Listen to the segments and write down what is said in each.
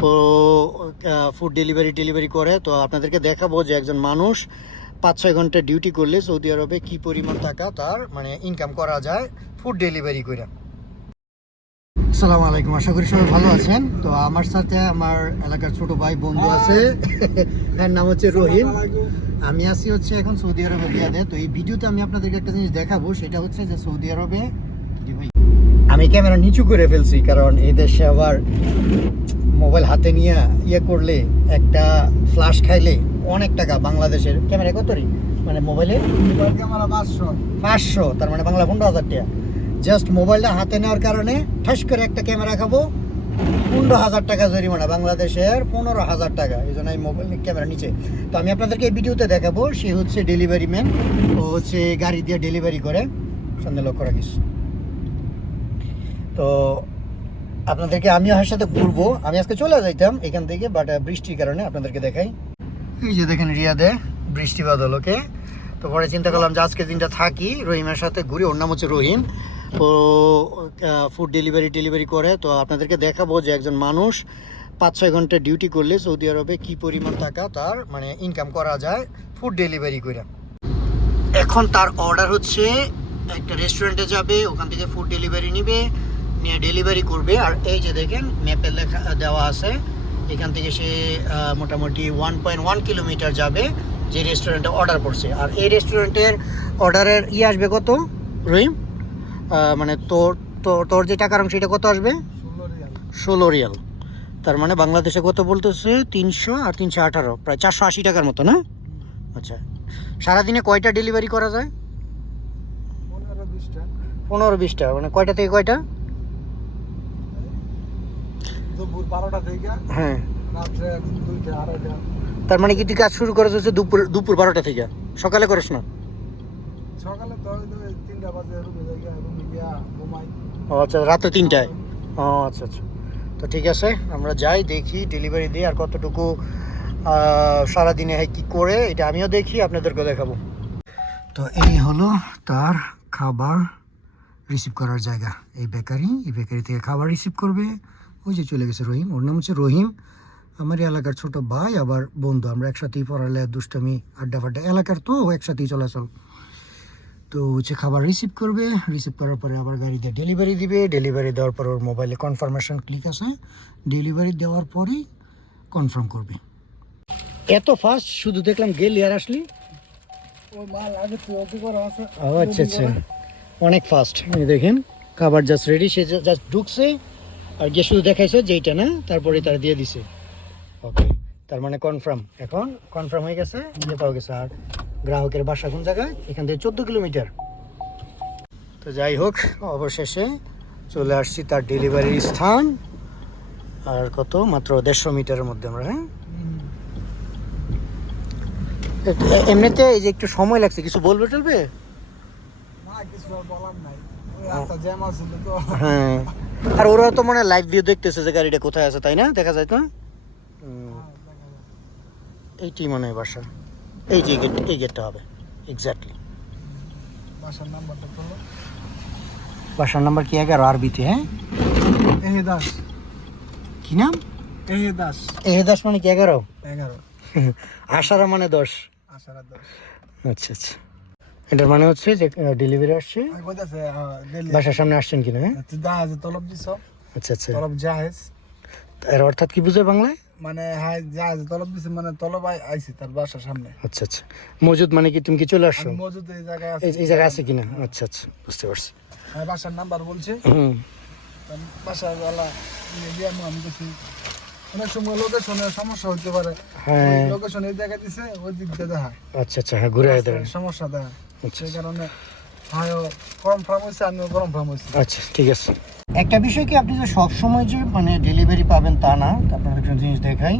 তো food delivery delivery করে। তো আপনাদেরকে দেখাবো যে একজন মানুষ পাঁচ, ছয় ঘণ্টা ডিউটি করলে সৌদি আরবে কি পরিমাণ টাকা তার মানে ইনকাম করা যায় ফুড ডেলিভারি করে। আসসালামু আলাইকুম আশা করি সবাই ভালো আছেন। তো আমার সাথে আমার এলাকার ছোট ভাই, বন্ধু আছে। এর নাম হচ্ছে রহিম আমি আছি হচ্ছে এখন সৌদি আরবে রিয়াদে। তো এই ভিডিওতে আমি আপনাদেরকে একটা জিনিস দেখাবো, সেটা হচ্ছে যে সৌদি আরবে আমি ক্যামেরা নিচু করে ফেলছি, কারণ এই দেশে আবার মোবাইল হাতে নিয়ে ইয়ে করলে একটা ফ্লাশ খাইলে অনেক টাকা বাংলাদেশের ক্যামেরা কত রে? মানে মোবাইলে? ক্যামেরা পাঁচশো। পাঁচশো তার মানে বাংলা পনেরো হাজার টাকা। জাস্ট মোবাইলটা হাতে নেওয়ার কারণে ঠাস করে একটা ক্যামেরা খাব। পনেরো হাজার টাকা জরিমানা বাংলাদেশের পনেরো হাজার টাকা। এই জন্য এই মোবাইল ক্যামেরা নিচে। তো আমি আপনাদেরকে এই ভিডিওতে দেখাবো সে হচ্ছে ডেলিভারি ম্যান ও হচ্ছে গাড়ি দিয়ে ডেলিভারি করে। সন্ধ্যে লক্ষ্য রাখিস। তো আপনাদেরকে আমি ওর সাথে ঘুরবো। আমি আজকে চলে যাইতাম এখান থেকে বাট বৃষ্টির কারণে আপনাদেরকে দেখাই। এই যে দেখেন রিয়াদে, বৃষ্টি বাদল ওকে তো পরে চিন্তা করলাম যে আজকে দিনটা থাকি, রহিমের সাথে ঘুরি, ওর নাম হচ্ছে রহিম। ও ফুড ডেলিভারি ডেলিভারি করে। তো আপনাদেরকে দেখাবো যে একজন মানুষ পাঁচ ছয় ঘণ্টা ডিউটি করলে সৌদি আরবে কি পরিমাণ টাকা তার মানে ইনকাম করা যায় ফুড ডেলিভারি করে। এখন তার অর্ডার হচ্ছে, একটা রেস্টুরেন্টে যাবে, ওখান থেকে ফুড ডেলিভারি নিবে। নিয়ে ডেলিভারি করবে। আর এই যে দেখেন ম্যাপে লেখা দেওয়া আছে। এখান থেকে সে মোটামুটি ওয়ান পয়েন্ট ওয়ান কিলোমিটার যাবে যে রেস্টুরেন্টে অর্ডার করছে। আর এই রেস্টুরেন্টের অর্ডারের ই আসবে কত রহিম? মানে তোর তোর তোর যে টাকার অংশ এটা কত আসবে? ষোলো রিয়াল। ষোলো রিয়াল তার মানে বাংলাদেশে কত বলতেছে? তিনশো আর তিনশো আঠারো প্রায় চারশো আশি টাকার মতো না? আচ্ছা। সারাদিনে কয়টা ডেলিভারি করা যায়? পনেরো বিশটা। পনেরো বিশটা। মানে কয়টা থেকে কয়টা? দুপুর বারোটা থেকে হ্যাঁ। রাত্রে দুইটা আড়াইটা। তার মানে কি তুই কাজ শুরু করেছ হচ্ছে দুপুর দুপুর বারোটা থেকে? সকালে করিস না? সকালে তো তিনটা বাজে রুমে যাই রুমে গিয়া ঘুমাই। ও আচ্ছা রাত্রে তিনটায়? ও আচ্ছা আচ্ছা। তো ঠিক আছে আমরা যাই দেখি ডেলিভারি দিই আর কতটুকু সারাদিনে হয় কী করে এটা আমিও দেখি আপনাদেরকেও দেখাবো। তো এই হলো তার খাবার রিসিভ করার জায়গা। এই বেকারি এই বেকারি থেকে খাবার রিসিভ করবে। ওই যে চলে গেছে রহিম ওর নাম হচ্ছে রহিম। আমার এলাকার ছোট ভাই আবার বন্ধু আমরা একসাথেই পড়ালে দুষ্টামি আড্ডা ফাড্ডা এলাকার তো একসাথেই চলাচল। তো হচ্ছে খাবার রিসিভ করবে রিসিভ করার পরে আবার গাড়িতে ডেলিভারি দিবে। ডেলিভারি দেওয়ার পর ওর মোবাইলে কনফার্মেশন ক্লিক আছে। ডেলিভারি দেওয়ার পরেই কনফার্ম করবে। এত ফাস্ট শুধু দেখলাম গেলি আর আসলি। আচ্ছা আচ্ছা। অনেক ফাস্ট দেখেন খাবার জাস্ট রেডি সে জাস্ট ঢুকছে। আর গিয়ে শুধু দেখাইছে যে এইটা না তারপরে তারা দিয়ে দিছে। ওকে তার মানে কনফার্ম এখন কনফার্ম হয়ে গেছে দিয়ে পাওয়া গেছে। আর গ্রাহকের বাসা কোন জায়গায়? এখান থেকে চোদ্দ কিলোমিটার। তো যাই হোক অবশেষে চলে আসছি তার ডেলিভারির স্থান। আর কত? মাত্র দেড়শো মিটারের মধ্যে আমরা হ্যাঁ? এমনিতে এই যে একটু সময় লাগছে কিছু বলবে টলবে? না কিছু বলার নাই। রাস্তা জ্যাম আছিল তো। হ্যাঁ। আর ওরা তো মনে লাইভ ভিউ দেখতেছে যে গাড়িটা কোথায় আছে তাই না? দেখা যায় তো। এইটি মনে হয় বাসা। এই যে গেট এই গেটটা হবে। এক্স্যাক্টলি বাসার নাম্বারটা বাসার নাম্বার কি এগারো আরবিতে হ্যাঁ? এহে দাস কি নাম? এহে দাস এ দশ মানে কি এগারো? এগারো। আষাঢ় মানে দশ। আশারা দাস আচ্ছা আচ্ছা। এটার মানে হচ্ছে যে ডেলিভারি আসছে। বাসার সামনে আসছেন কিনা হ্যাঁ? জাহাজ তলব দিছ? আচ্ছা আচ্ছা। তলব জাহাজ। এর অর্থাৎ কি বুঝে বাংলায়? মানে হ্যাঁ জাহাজ তলব দিছে মানে তলব আই- আইছি তার বাসার সামনে। আচ্ছা আচ্ছা। মজুদ মানে কি তুমি কি চলে আসছো? আমি মজুদ এই জায়গায় আছি। এই জায়গায় আছে কিনা? আচ্ছা আচ্ছা বুঝতে পারছি। আমি বাসার নাম্বার বলছে। হুম। বাসার ওয়ালা নিয়ে দিয়ে আমি কিছু অনেক সময় লোকেশনের সমস্যা হতে পারে। হ্যাঁ। লোকেশন এই জায়গায় দিছে ওই দিক দিয়ে দেখা আচ্ছা আচ্ছা হ্যাঁ ঘুরে আয় সমস্যা দেখা আচ্ছা সেই কারণে হ্যাঁ গরম ফার্ম হয়েছে আমিও গরম ফার্ম হয়েছি আচ্ছা ঠিক আছে। একটা বিষয় কি আপনি যে সব সময় যে মানে ডেলিভারি পাবেন তা না আপনাদের একটা জিনিস দেখাই।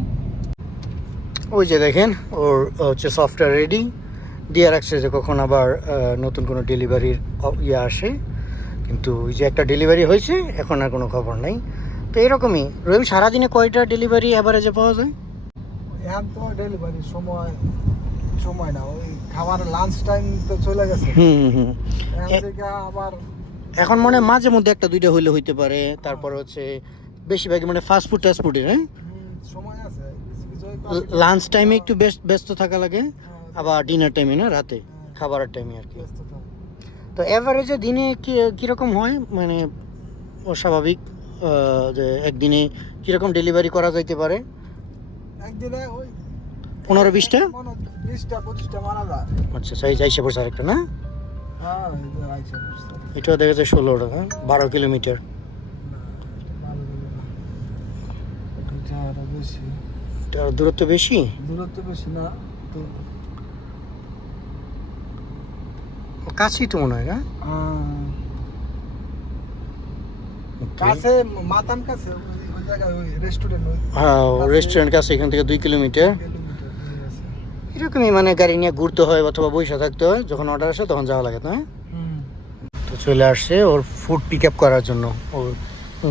ওই যে দেখেন ওর হচ্ছে সফটওয়্যার রেডি দিয়ে রাখছে যে কখন আবার নতুন কোনো ডেলিভারির ইয়ে আসে। কিন্তু ওই যে একটা ডেলিভারি হয়েছে এখন আর কোনো খবর নেই। তো এরকমই। রহিম সারাদিনে কয়টা ডেলিভারি অ্যাভারেজে পাওয়া যায়? এখন তো ডেলিভারি সময় সময় না ওই খাবার লাঞ্চ টাইম তো চলে গেছে। হুম হুম আবার এখন মনে মাঝে মধ্যে একটা দুইটা হইলে হইতে পারে তারপর হচ্ছে বেশিরভাগ মানে ফাস্ট ফুড টাস্ট ফুডের হ্যাঁ? সময় আছে লাঞ্চ টাইমে একটু বেশ- ব্যস্ত থাকা লাগে হ্যাঁ, আবার ডিনার টাইমে না রাতে খাবারের টাইমে আর কি। তো অ্যাভারেজে দিনে কি কীরকম হয়? মানে অস্বাভাবিক যে একদিনে কীরকম ডেলিভারি করা যাইতে পারে? একদিনে ওই পনেরো বিশটা? হয় বিশটা পঁচিশটা মারা যায়। আচ্ছা সেই যাইছে পড়ছে আরেকটা না? হ্যাঁ। এটাও দেখা যাচ্ছে ষোলো টাকা বারো কিলোমিটার। এটার দূরত্ব বেশি? দূরত্ব বেশি না তো কাছেই তো মনে হয় না? কাছে মাতান কাছে ওই- ওই জায়গায় ওই রেস্টুরেন্ট ওই হ্যাঁ রেস্টুরেন্ট কাছে। এখান থেকে দুই কিলোমিটার। এরকমই মানে গাড়ি নিয়ে ঘুরতে হয় অথবা বসে থাকতে হয় যখন অর্ডার আসে তখন যাওয়া লাগে তো হ্যাঁ তো চলে আসছে ওর ফুড পিক আপ করার জন্য ওর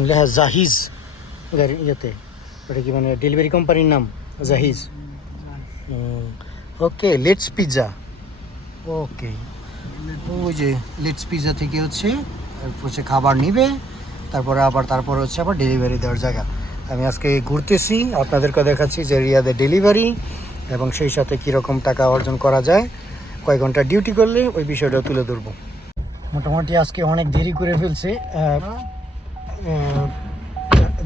লেখা জাহিজ গাড়ি ইয়েতে ওটা কি মানে ডেলিভারি কোম্পানির নাম জাহিজ। ওকে লেটস পিৎজা ওকে ওই যে লেটস পিৎজা থেকে হচ্ছে হচ্ছে খাবার নিবে তারপরে আবার তারপর হচ্ছে আবার ডেলিভারি দেওয়ার জায়গা। আমি আজকে ঘুরতেছি আপনাদেরকে দেখাচ্ছি যে রিয়াদের ডেলিভারি এবং সেই সাথে কীরকম টাকা অর্জন করা যায় কয় ঘণ্টা ডিউটি করলে ওই বিষয়টা তুলে ধরবো। মোটামুটি আজকে অনেক দেরি করে ফেলছে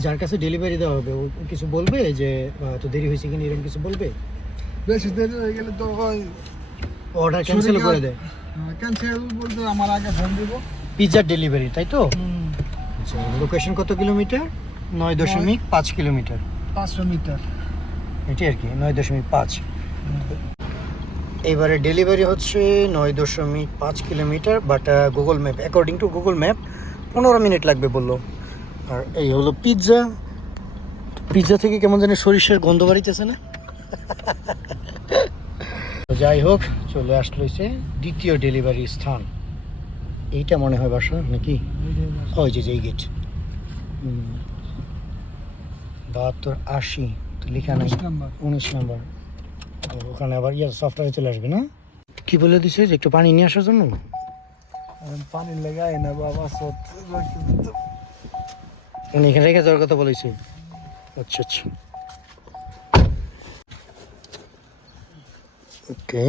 যার কাছে ডেলিভারি দেওয়া হবে ও কিছু বলবে যে তো দেরি হয়েছে কিনা এরকম কিছু বলবে? বেশি দেরি হয়ে গেলে তো অর্ডার ক্যান্সেল করে দেয়। ক্যান্সেল বলতে আমার আগে ফোন দিব। পিৎজার ডেলিভারি তাই তো? আচ্ছা লোকেশন কত কিলোমিটার? নয় দশমিক পাঁচ কিলোমিটার। পাঁচশো মিটার। এটি আর কি, নয় দশমিক পাঁচ। এবারে ডেলিভারি হচ্ছে নয় দশমিক পাঁচ kilometre but Google map according to Google map পনেরো মিনিট লাগবে বলল। আর এই হলো পিৎজা পিৎজা থেকে কেমন জানি সরিষার গন্ধ বাড়িতেছে না। যাই হোক, চলে আসলো হচ্ছে দ্বিতীয় ডেলিভারি স্থান। এইটা মনে হয় বাসা নাকি? ওই যে এই গেট বাহাত্তর আশি। লেখা নাই। উনিশ নাম্বার। ওখানে আবার ইয়ার সফটওয়্যারে চলে আসবে না? কি বলে দিছে যে একটু পানি নিয়ে আসার জন্য? পানি লাগাই না বাবা মানে এখানে রেখে যাওয়ার কথা বলেছে। আচ্ছা আচ্ছা। ওকে।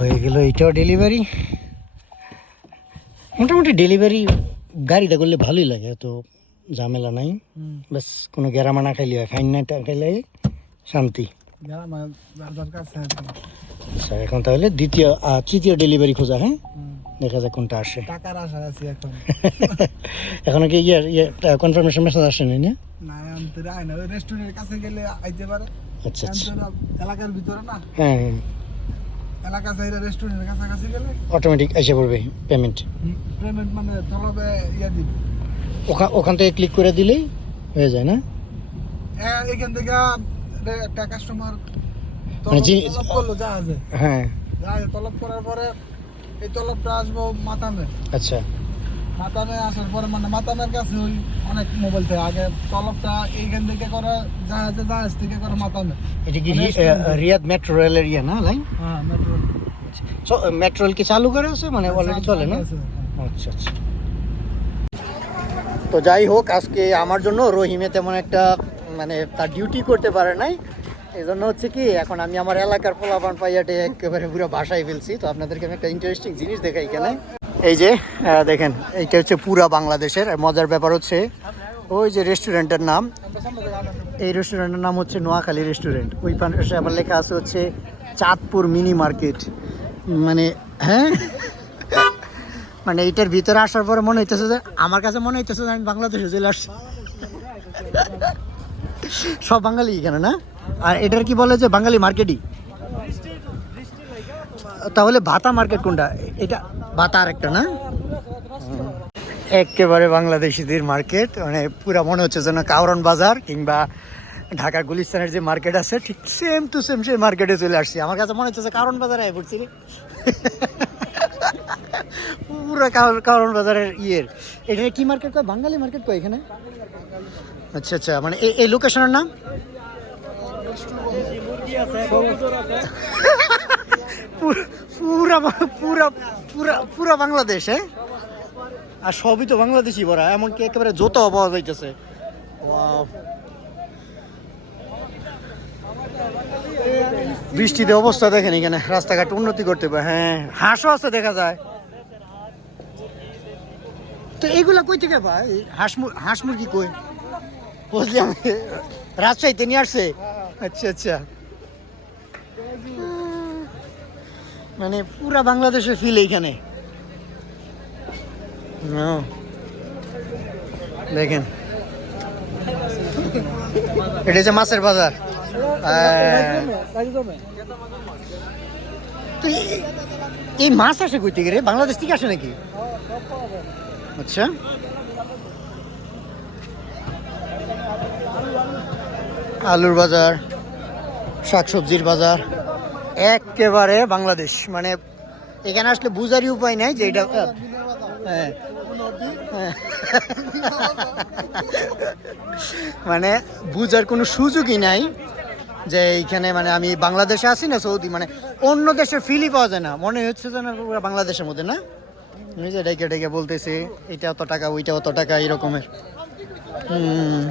হয়ে গেল এটাও ডেলিভারি মোটামুটি ডেলিভারি গাড়িটা করলে ভালোই লাগে তো ঝামেলা নাই। ব্যাস কোনো গেরামা না খাইলে হয় ফাইন না খাইলে শান্তি। আচ্ছা এখন তাহলে দ্বিতীয় তৃতীয় ডেলিভারি খোঁজা হ্যাঁ? দেখা যাক কোনটা আসে। টাকার আশা আছি এখন। এখনও কি ইয়ে ইয়ে কনফার্মেশন মেসেজ আসে নাই না? রেস্টুরেন্টের কাছে গেলে আইতে পারে। আচ্ছা আচ্ছা। এলাকার ভিতরে না। হ্যাঁ হ্যাঁ। এলাকা চাইলে রেস্টুরেন্টের কাছাকাছি গেলে অটোমেটিক এসে পড়বে পেমেন্ট পেমেন্ট মানে তলবে ইয়া দিবে। ওখান ওখান থেকে ক্লিক করে দিলেই হয়ে যায় না? এখান থেকে একটা কাস্টমার মানে তলব করল জাহাজে। হ্যাঁ। জাহাজে তলব করার পরে এই তলবটা আসব মাতামে। আচ্ছা। মাতামে আসার পরে মানে মাতামের কাছে ওই অনেক মোবাইল থেকে। আগে তলবটা এইখান থেকে করে জাহাজে জাহাজ থেকে করে মাতামে এটা কি মানে। রিয়াদ মেট্রো রেলের ইয়ে না লাইন হ্যাঁ মেট্রো মেট্রো রেল কি চালু করে আছে? মানে অলরেডি চলে না? হ্যাঁ। আচ্ছা আচ্ছা। তো যাই হোক আজকে আমার জন্য রহিমে তেমন একটা মানে তার ডিউটি করতে পারে নাই। এই জন্য হচ্ছে কি এখন আমি আমার এলাকার পোলাপান পাইয়াটে একেবারে পুরো বাসায় ফেলছি। তো আপনাদেরকে আমি একটা ইন্টারেস্টিং জিনিস দেখাই এখানে। এই যে দেখেন, এইটা হচ্ছে পুরা বাংলাদেশের মজার ব্যাপার হচ্ছে, ওই যে রেস্টুরেন্টের নাম, এই রেস্টুরেন্টের নাম হচ্ছে নোয়াখালী রেস্টুরেন্ট। ওই পাশে আবার লেখা আছে হচ্ছে চাঁদপুর মিনি মার্কেট। মানে হ্যাঁ? মানে এইটার ভিতরে আসার পরে মনে হইতেছে যে, আমার কাছে মনে হইতেছে যে আমি বাংলাদেশে চলে আসছি। সব বাঙালি এখানে, না? আর এটার কি বলে যে বাঙালি মার্কেটই? তাহলে ভাতা মার্কেট কোনটা? এটা ভাতা আর একটা না? একেবারে বাংলাদেশিদের মার্কেট মানে পুরা মনে হচ্ছে যেন কাউরন বাজার কিংবা ঢাকার গুলিস্তানের যে মার্কেট আছে ঠিক সেম টু সেম সেই মার্কেটে চলে আসছি। আমার কাছে মনে হচ্ছে কারণ বাজারে আয় পড়ছি পুরো কারণ- কারণ বাজারের ইয়ের। এটা কি মার্কেট কয়? বাঙালি মার্কেট কয় এখানে? আচ্ছা আচ্ছা মানে এই- এই লোকেশনের নাম? পুর- পুরা পুরা পুরা বাংলাদেশ হ্যাঁ? আর সবই তো বাংলাদেশি ভরা এমনকি একেবারে জোতাও পাওয়া যাইতেছে. বৃষ্টিতে অবস্থা দেখেন এখানে, রাস্তাঘাট উন্নতি করতে পারে হ্যাঁ হাঁসও আছে দেখা যায়। তো এগুলা কই থেকে ভাই হাঁস হাঁস মুরগি কই? বুঝলি আমি রাজশাহীতে নিয়ে আসছে? আচ্ছা আচ্ছা। মানে পুরা বাংলাদেশের ফিল এইখানে। দেখেন। এটা হচ্ছে মাছের বাজার। এই- মাছ আসে কই থেকে রে? বাংলাদেশ থেকে আসে নাকি? আচ্ছা। আলুর বাজার, শাকসবজির বাজার। একেবারে বাংলাদেশ। মানে এখানে আসলে বুঝারই উপায় নাই যে এটা হ্যাঁ। হ্যাঁ। মানে বুঝার কোনো সুযোগই নাই যে এইখানে মানে আমি বাংলাদেশে আছি না সৌদি মানে অন্য দেশের ফিলই পাওয়া যায় না। মনে হচ্ছে যেন বাংলাদেশের মধ্যে না? যে ডেকে ডেকে বলতেছি এটা অত টাকা ওইটা অত টাকা এরকমের। হুম।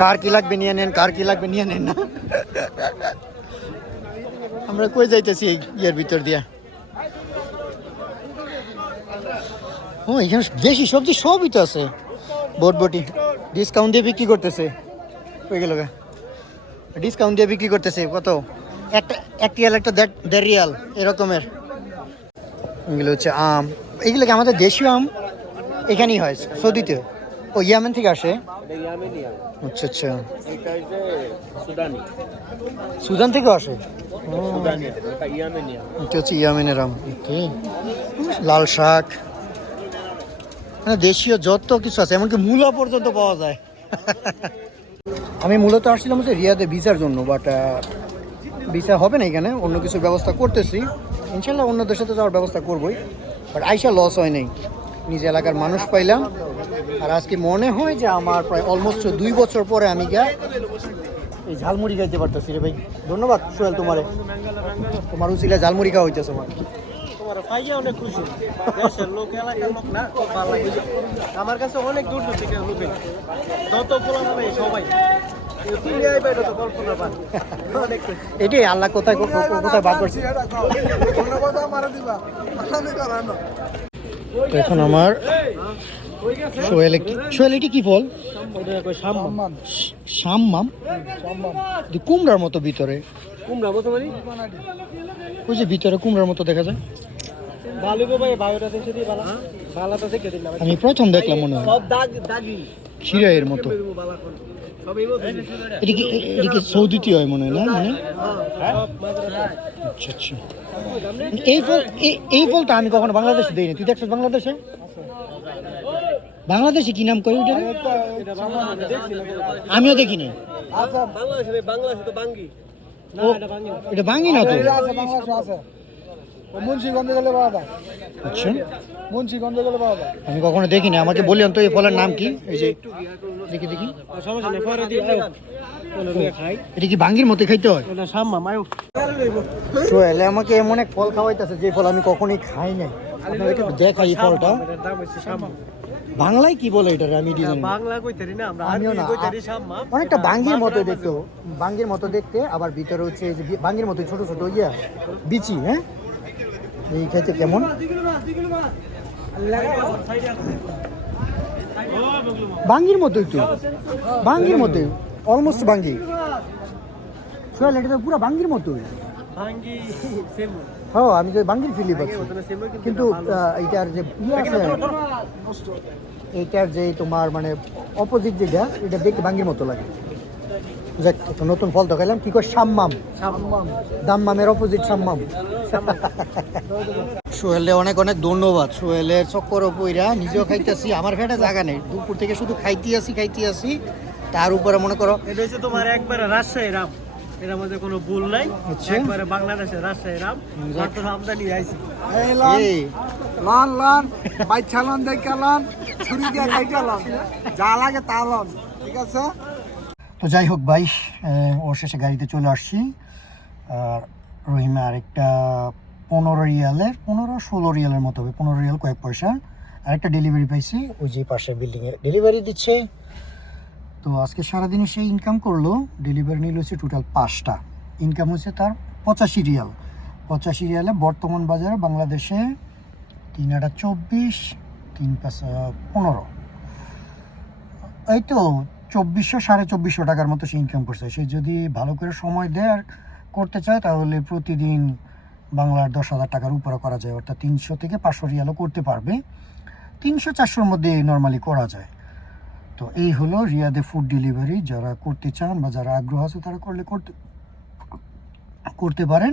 কার কি লাগবে নিয়ে নেন, কার কি লাগবে নিয়ে নেন না। আমরা কই যাইতেছি ইয়ের ভিতর দিয়া? ও, এখানে দেশি সবজি সবই তো আছে। বটবটি ডিসকাউন্ট দিয়ে বিক্রি করতেছে। হয়ে গেল ডিসকাউন্ট দিয়ে বিক্রি করতেছে, কত? একটা, এক রিয়াল একটা দেড় রিয়াল, এরকমের। এগুলো হচ্ছে আম। এগুলো কি আমাদের দেশীয় আম? এখানেই হয়, সৌদিতে। ও ইয়ামেন থেকে আসে? আচ্ছা আচ্ছা। সুদানি। সুদান থেকে আসে? এটা হচ্ছে ইয়ামেনের আম। ওকে। লাল শাক। মানে দেশীয় যত কিছু আছে এমনকি মূলা পর্যন্ত পাওয়া যায়। আমি মূলত আসছিলাম হচ্ছে রিয়াদে ভিসার জন্য বাট ভিসা হবে না এখানে অন্য কিছু ব্যবস্থা করতেছি। ইনশাল্লাহ অন্য দেশে তো যাওয়ার ব্যবস্থা করবোই বাট আইসা লস হয় নাই। নিজ এলাকার মানুষ পাইলাম। আর আজকে মনে হয় যে আমার প্রায় অলমোস্ট দুই বছর পরে আমি গিয়া এই ঝালমুড়ি খাইতে পারতেছি রে ভাই। ধন্যবাদ সোহেল তোমারে। তোমার উচিলে ঝালমুড়ি খাওয়া হইতেছে আমার। তোমার অনেক খুশি। দেশের লোক এলাকার লোক না খুব ভালো লাগে। আমার কাছে অনেক দূর থেকে লোকে যত সবাই। এটাই আল্লাহ কোথায় কোথায় বার করছে? তো এখন আমার সোহেলে কি কি ফল? শাম্মাম কুমড়ার মতো ভিতরে। মতো মানে? ওই যে ভিতরে কুমড়ার মতো দেখা যায়। আমি প্রথম দেখলাম মনে হয়। খিরাইয়ের মতো। বালা কোন এটি কি এটি কি সৌদিতে হয় মনে হয় না? মানে? আচ্ছা আচ্ছা। এই ফল এই- এই ফলটা আমি কখনো বাংলাদেশে দিইনি। তুই দেখছিস বাংলাদেশে? বাংলাদেশে কি নাম কই ওইটা না আমিও দেখিনি। আচ্ছা না এটা বাঙ্গি। এটা বাঙি না তো আছে বাংলাদেশে আছে ও মুন্সিগঞ্জে গেলে পাওয়া যায় আচ্ছা। মুন্সিগঞ্জে গেলে পাওয়া যায় আমি কখনো দেখিনি আমাকে বললেন তো এই ফলের নাম কি? এই যে দেখি দেখি। এটা কি বাঙ্গির মতো খাইতে হয়? সোহেলে আমাকে এমন এক ফল খাওয়াইতেছে যে ফল আমি কখনোই খাই নাই। আপনাদেরকে দেখাই এই ফলটা। বাংলায় কি বলে এটা আমি ডিজাইন বাংলা কইতারি না আমরা আমিও না। অনেকটা বাঙ্গির মতো দেখতে। বাঙ্গির মতো দেখতে আবার ভিতরে হচ্ছে এই যে বাঙ্গির মতো ছোট ছোট ইয়া বিচি হ্যাঁ? এই খাইতে কেমন? বাঙ্গির মতোই তো। বাঙ্গির মতোই। অলমোস্ট বাঙ্গি। সোহেল এটা তো পুরো বাঙ্গির মতোই। ভাঙ্গি হ্যাঁ আমি তো বাঙ্গির ফিলি পাচ্ছি। কিন্তু এইটার যে ইয়ে আছে এইটার যে তোমার মানে অপোজিট যেটা এটা দেখতে বাঙ্গির মতো লাগে। যাক একটা নতুন ফল তো খাইলাম কি করে সাম্মাম। সাম্মাম। দাম্মামের অপোজিট সাম্মাম। সোহেলে অনেক অনেক ধন্যবাদ। সোহেলের চক্কর পইরা নিজেও খাইতেছি আমার পেটে জায়গা নেই। দুপুর থেকে শুধু খাইতে আসি খাইতে আসি তার উপরে মনে করো এটা হচ্ছে তোমার একবারে রাজশাহী রাম। মধ্যে কোনো ভুল নাই। আচ্ছা। একবারে বাংলাদেশের রাজশাহী রাম। মাত্র আমদানি আইছি। এই লন লন বাচ্চা লন দেখে ছুরি দিয়ে লন যা লাগে তা লন ঠিক আছে? তো যাই হোক ভাই ওর শেষে গাড়িতে চলে আসছি। আর রহিমা আরেকটা পনেরো রিয়ালের, পনেরো ষোলো রিয়ালের মতো হবে, পনেরো রিয়াল কয়েক পয়সা। আরেকটা ডেলিভারি পাইছি, ওই যে পাশের বিল্ডিংয়ে ডেলিভারি দিচ্ছে। তো আজকে সারাদিনে সে ইনকাম করল ডেলিভারি নিল হচ্ছে টোটাল পাঁচটা। ইনকাম হচ্ছে তার পঁচাশি রিয়াল। পঁচাশি রিয়ালে বর্তমান বাজারে বাংলাদেশে তিন আটা চব্বিশ, তিন পাঁচ পনেরো। এই তো চব্বিশশো, সাড়ে চব্বিশশো টাকার মতো সে ইনকাম করছে। সে যদি ভালো করে সময় দেয় আর করতে চায়, তাহলে প্রতিদিন বাংলার দশ হাজার টাকার উপরে করা যায়, অর্থাৎ তিনশো থেকে পাঁচশো রিয়ালও করতে পারবে। তিনশো, চারশোর মধ্যে নর্মালি করা যায়। তো এই হলো রিয়াদে ফুড ডেলিভারি যারা করতে চান বা যারা আগ্রহ আছে, তারা করলে করতে করতে পারেন।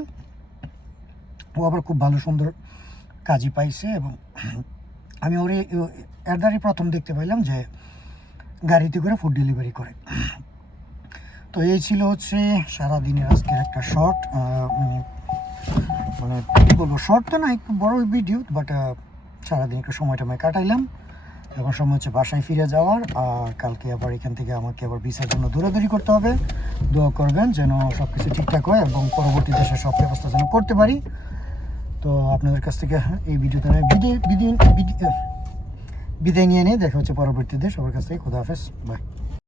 ও আবার খুব ভালো, সুন্দর কাজই পাইছে এবং আমি ওরে দ্বারাই প্রথম দেখতে পাইলাম যে গাড়িতে করে ফুড ডেলিভারি করে। তো এই ছিল হচ্ছে সারাদিনের আজকের একটা শর্ট মানে কী বলব শর্ট তো না, একটু বড় ভিডিও বাট সারাদিন একটু সময় টময় কাটাইলাম। এখন সময় হচ্ছে বাসায় ফিরে যাওয়ার, আর কালকে আবার এখান থেকে আমাকে আবার ভিসার জন্য দৌড়াদৌড়ি করতে হবে। দোয়া করবেন যেন সব কিছু ঠিকঠাক হয় এবং পরবর্তী দেশে সব ব্যবস্থা যেন করতে পারি। তো আপনাদের কাছ থেকে এই ভিডিওতে আমি বিদায় নিয়ে নিয়ে দেখা হচ্ছে পরবর্তীতে সবার কাছ থেকে খুদা বাই।